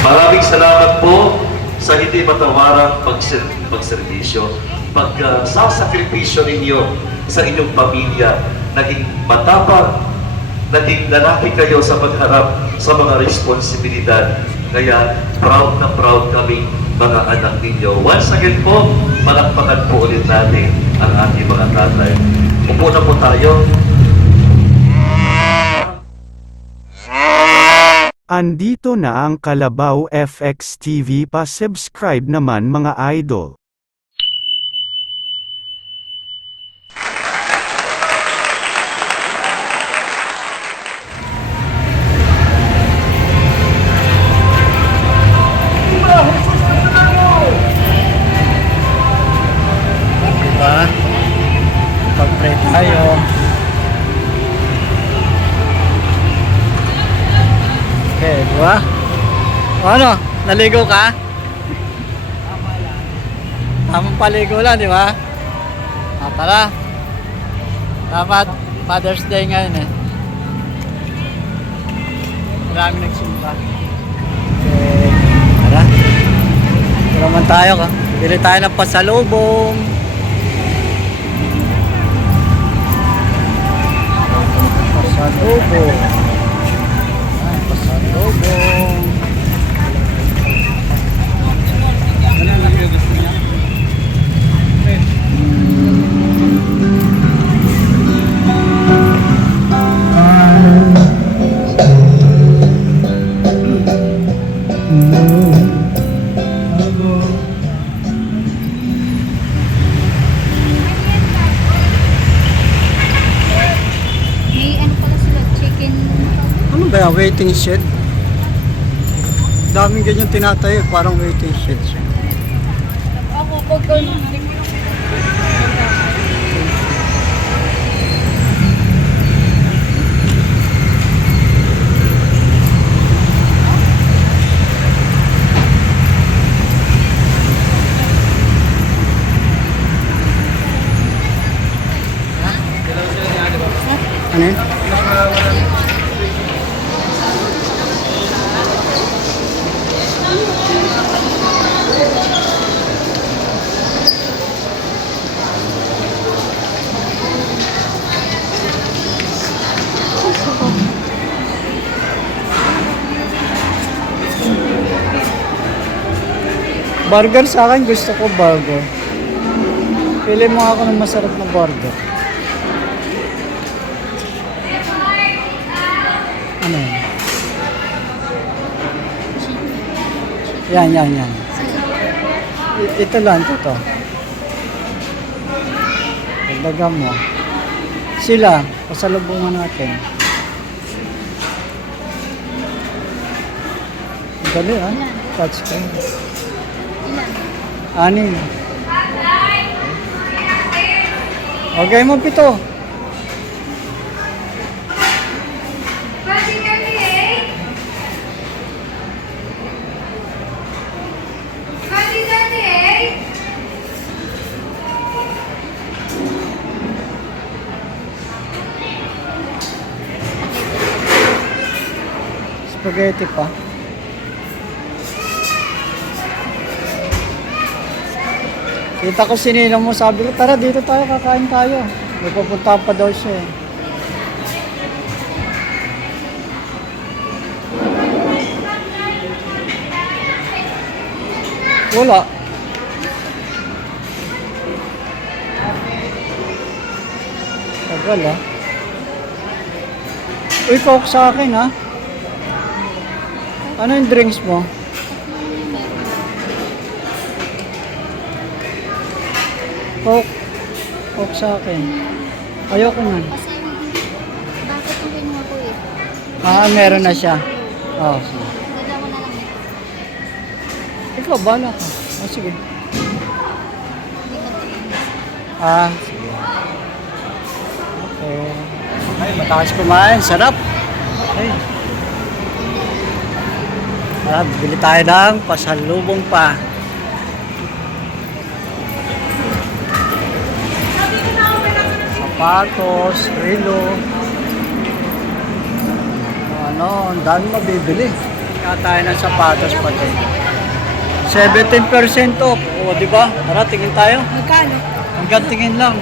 Maraming salamat po sa hindi matawarang pagserbisyo, pagsasakripisyo ninyo sa inyong pamilya, naging matapang, naging lalaki kayo sa pagharap sa mga responsibilidad. Kaya proud na proud kami mga anak ninyo. Once again po, palakpakan po ulit natin ang ating mga tatay. Upo na po tayo. Andito na ang Kalabaw FX TV, pa-subscribe naman mga idol. Diba? Pag-pray tayo. Okay, diba? O ano? Naligo ka? Tamang paligo lang, di ba? Tara. Dapat Father's Day ngayon eh. Marami nagsimba. Okay, tara. Ito naman tayo ka. Bili tayo ng pasalubong. Pasalubong. Ay, pasalubong. Ano lang yung gusto niya? May ano pala sila, chicken. Ano ba yan? Waiting shed? Daming ganyan tinatayo, parang waiting shed siya. Ako, pag gano'n. Ano yun? Burger sa akin, gusto ko burger. Pili mo ako ng masarap na burger. Ano yan? Yan. Ito lang, ito. Dagdagan mo. Sila, pasalubungan natin. Dali ah, touchscreen. Anin. Okay mo, 7. Spaghetti pa. Kita ko sinino mo, sabi ko, tara dito tayo, kakain tayo. May pupunta pa daw siya eh. Wala. Tagal ah. Uy, Coke sa akin ah. Ano yung drinks mo? Coke sa akin. Ayoko na. Kasi, bakit yung kinuha ko eh? Ah, meron na siya. Oo, sige. Dalawa na lang eh. Ikaw, bahala ka. Oh, sige. Ah, sige. Okay. Ay, matakas kumain. Sarap. Ay. Bili tayo ng pasalubong pa. Sapatos, relo. Ano, ang dami mabibili. Kaya tayo ng sapatos pati. 17% off. O, di ba? Tara, tingin tayo. Magkano? Hanggang tingin lang.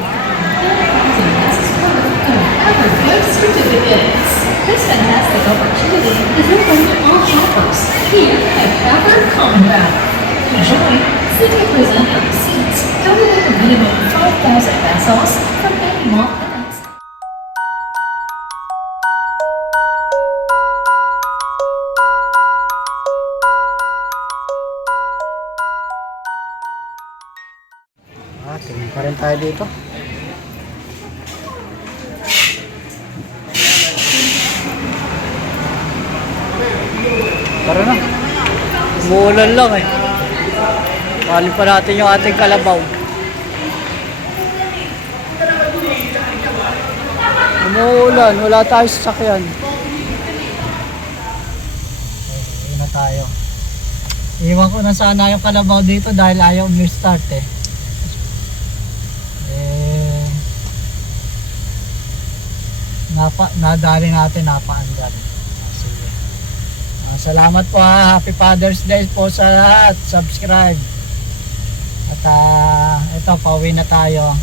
This fantastic opportunity is open to all shoppers here at Crawford Common Ground. Enjoy City Presenter seats coming with a minimum of 5,000 pesos from any mall events. Tingin pa rin tayo dito. Tara na. Umuulan lang eh. Kuhanin pa natin yung ating kalabaw. Umuulan. Wala tayo sa sakyan. Ayun na tayo. Iwan ko na sana yung kalabaw dito dahil ayaw start eh. Nadali natin napaandar. Sige. Salamat po ha. Happy Father's Day po sa lahat. Subscribe. At ito, pauwi na tayo.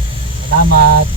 Salamat.